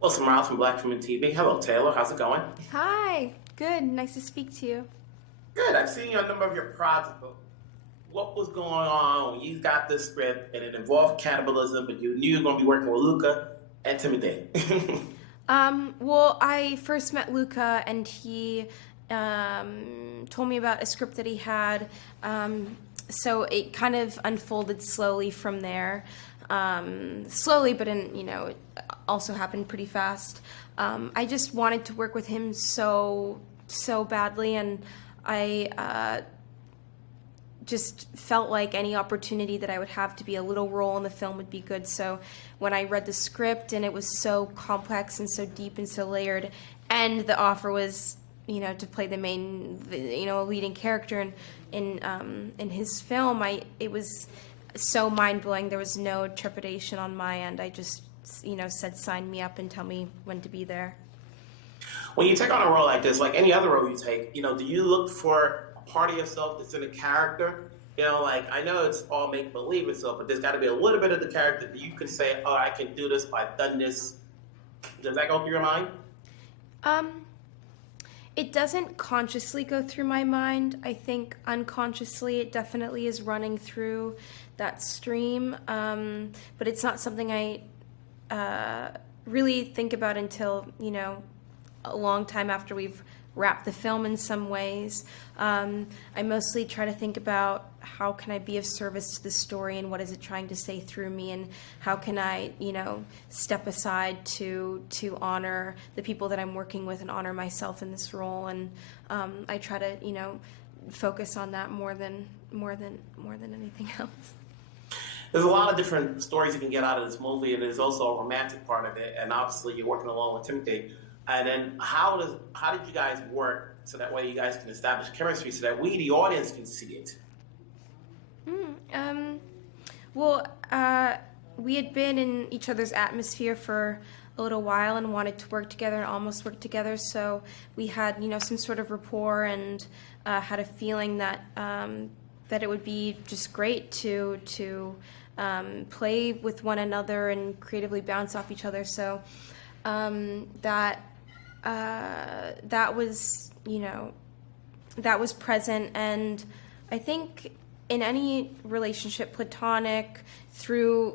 Well, some Miles from Black Women TV. Hello, Taylor. How's it going? Hi, good. Nice to speak to you. Good. I've seen you on a number of your projects, but what was going on when you got this script and it involved cannibalism, but you knew you were going to be working with Luca and Timothée? Well, I first met Luca and he told me about a script that he had. So it kind of unfolded slowly from there. Slowly, but it also happened pretty fast. I just wanted to work with him so badly, and I just felt like any opportunity that I would have to be a little role in the film would be good. So when I read the script and it was so complex and so deep and so layered, and the offer was, to play the main, leading character in his film, it was so mind-blowing. There was no trepidation on my end. I just, said sign me up and tell me when to be there. When you take on a role like this, like any other role you take, do you look for a part of yourself that's in a character? I know it's all make-believe and stuff, but there's got to be a little bit of the character that you can say, oh, I can do this, I've done this. Does that go through your mind? It doesn't consciously go through my mind. I think unconsciously it definitely is running through that stream, but it's not something I really think about until, a long time after we've wrapped the film in some ways. I mostly try to think about how can I be of service to the story and what is it trying to say through me, and how can I, step aside to honor the people that I'm working with and honor myself in this role. And I try to, focus on that more than anything else. There's a lot of different stories you can get out of this movie, and there's also a romantic part of it. And obviously, you're working along with Timothy. And then, how did you guys work so that way you guys can establish chemistry so that we, the audience, can see it? Well, we had been in each other's atmosphere for a little while and wanted to work together and almost work together. So we had, some sort of rapport, and had a feeling that that it would be just great to play with one another and creatively bounce off each other. So that was, that was present. And I think in any relationship, platonic, through,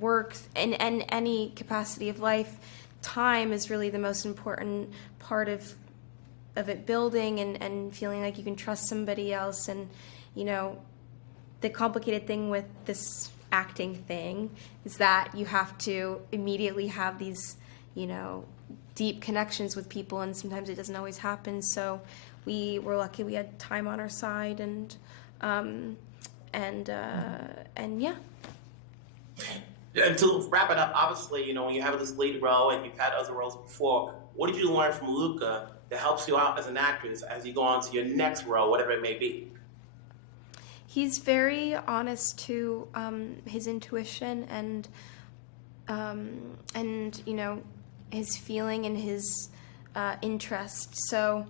work, and any capacity of life, time is really the most important part of it building, and feeling like you can trust somebody else. And, the complicated thing with this acting thing is that you have to immediately have these, deep connections with people, and sometimes it doesn't always happen. So we were lucky we had time on our side, and yeah. And to wrap it up, obviously, when you have this lead role and you've had other roles before, what did you learn from Luca that helps you out as an actress as you go on to your next role, whatever it may be? He's very honest to his intuition and his feeling and his interest. So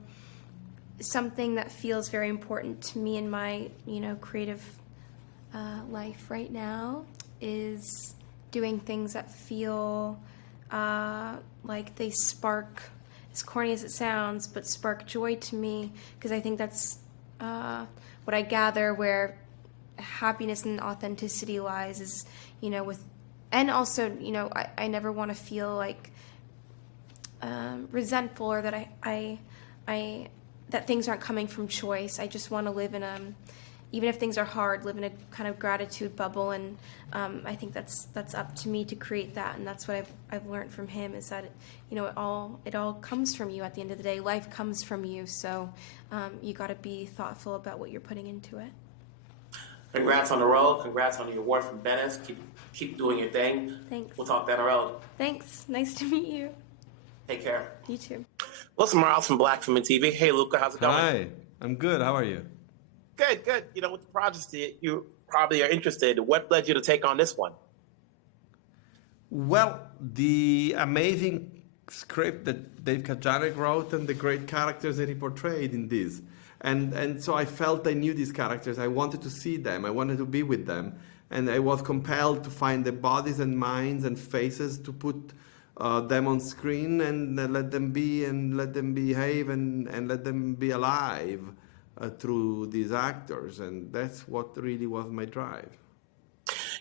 something that feels very important to me in my creative life right now is doing things that feel like they spark, as corny as it sounds, but spark joy to me, because I think that's what I gather where happiness and authenticity lies, is, with, and also, I never want to feel like resentful, or that I that things aren't coming from choice. I just want to live in even if things are hard, live in a kind of gratitude bubble. And I think that's up to me to create that. And that's what I've learned from him, is that it all comes from you at the end of the day. Life comes from you, so you got to be thoughtful about what you're putting into it. Congrats on the role. Congrats on the award from Venice. Keep doing your thing. Thanks. We'll talk down the road. Thanks. Nice to meet you. Take care. You too. Well, some Miles from Black Women TV. Hey, Luca, how's it going? Hi, I'm good. How are you? Good. With the project you probably are interested. What led you to take on this one? Well, the amazing script that Dave Kajanek wrote and the great characters that he portrayed in this. And so I felt I knew these characters. I wanted to see them. I wanted to be with them. And I was compelled to find the bodies and minds and faces to put them on screen and let them be and let them behave and let them be alive through these actors. And that's what really was my drive.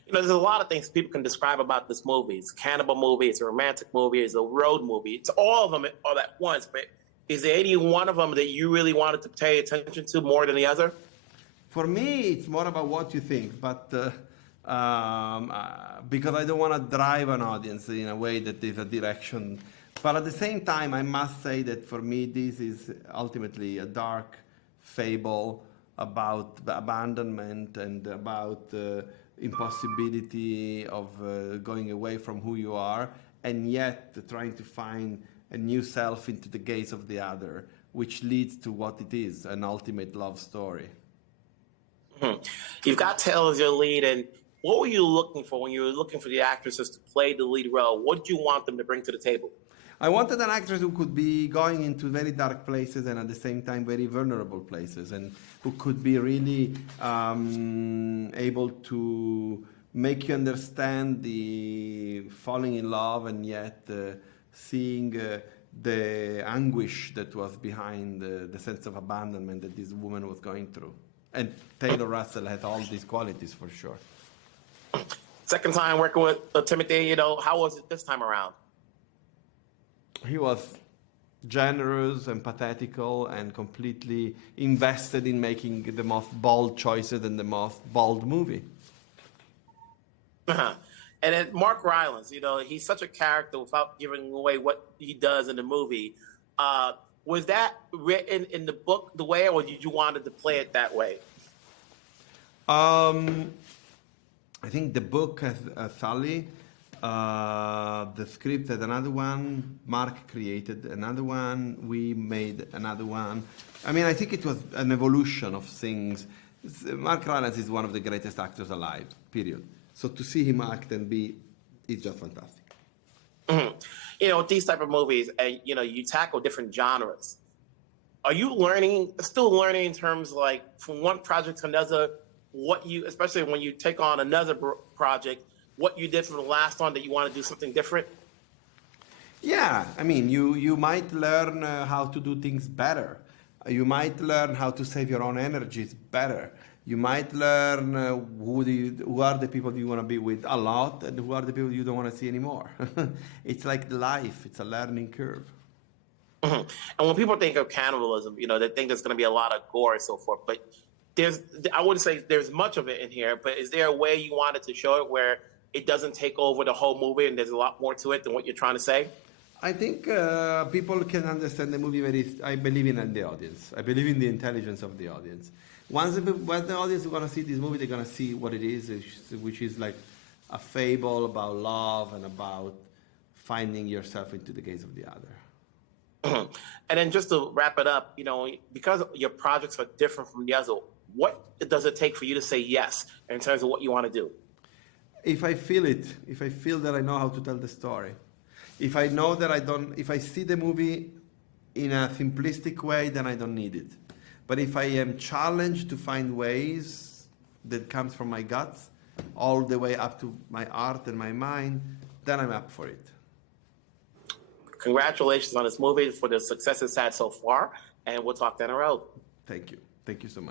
You know, there's a lot of things people can describe about this movie. It's a cannibal movie, it's a romantic movie, it's a road movie. It's all of them all at once. But is there any one of them that you really wanted to pay attention to more than the other? For me, it's more about what you think, but because I don't want to drive an audience in a way that is a direction. But at the same time, I must say that for me, this is ultimately a dark fable about abandonment and about impossibility of going away from who you are, and yet trying to find a new self into the gaze of the other, which leads to what it is, an ultimate love story. You've got Taylor as your lead, and what were you looking for when you were looking for the actresses to play the lead role? What did you want them to bring to the table? I wanted an actress who could be going into very dark places and at the same time very vulnerable places, and who could be really able to make you understand the falling in love and yet seeing the anguish that was behind the sense of abandonment that this woman was going through. And Taylor Russell had all these qualities for sure. Second time working with Timothée, you know, how was it this time around? He was generous, empathetical, and completely invested in making the most bold choices and the most bold movie. And then Mark Rylance, you know, he's such a character without giving away what he does in the movie. Was that written in the book the way, or did you wanted to play it that way? I think the book has Sully. The script had another one. Mark created another one. We made another one. I mean, I think it was an evolution of things. Mark Rylance is one of the greatest actors alive, period. So to see him act and be, it's just fantastic. Mm-hmm. You know, these type of movies, and you know, you tackle different genres. Are you still learning in terms like from one project to another, what you, especially when you take on another project, what you did from the last one that you want to do something different? Yeah, I mean, you might learn how to do things better. You might learn how to save your own energies better. You might learn who are the people you want to be with a lot and who are the people you don't want to see anymore. It's like life. It's a learning curve. Mm-hmm. And when people think of cannibalism, you know, they think there's going to be a lot of gore and so forth. But I wouldn't say there's much of it in here, but is there a way you wanted to show it where it doesn't take over the whole movie and there's a lot more to it than what you're trying to say? I think people can understand the movie I believe in the audience. I believe in the intelligence of the audience. Once the audience is going to see this movie, they're going to see what it is, which is like a fable about love and about finding yourself into the gaze of the other. And then just to wrap it up, you know, because your projects are different from the other, what does it take for you to say yes in terms of what you want to do? If I feel it, if I feel that I know how to tell the story, if I know that if I see the movie in a simplistic way, then I don't need it. But if I am challenged to find ways that comes from my guts, all the way up to my art and my mind, then I'm up for it. Congratulations on this movie for the success it's had so far, and we'll talk down the road. Thank you. Thank you so much.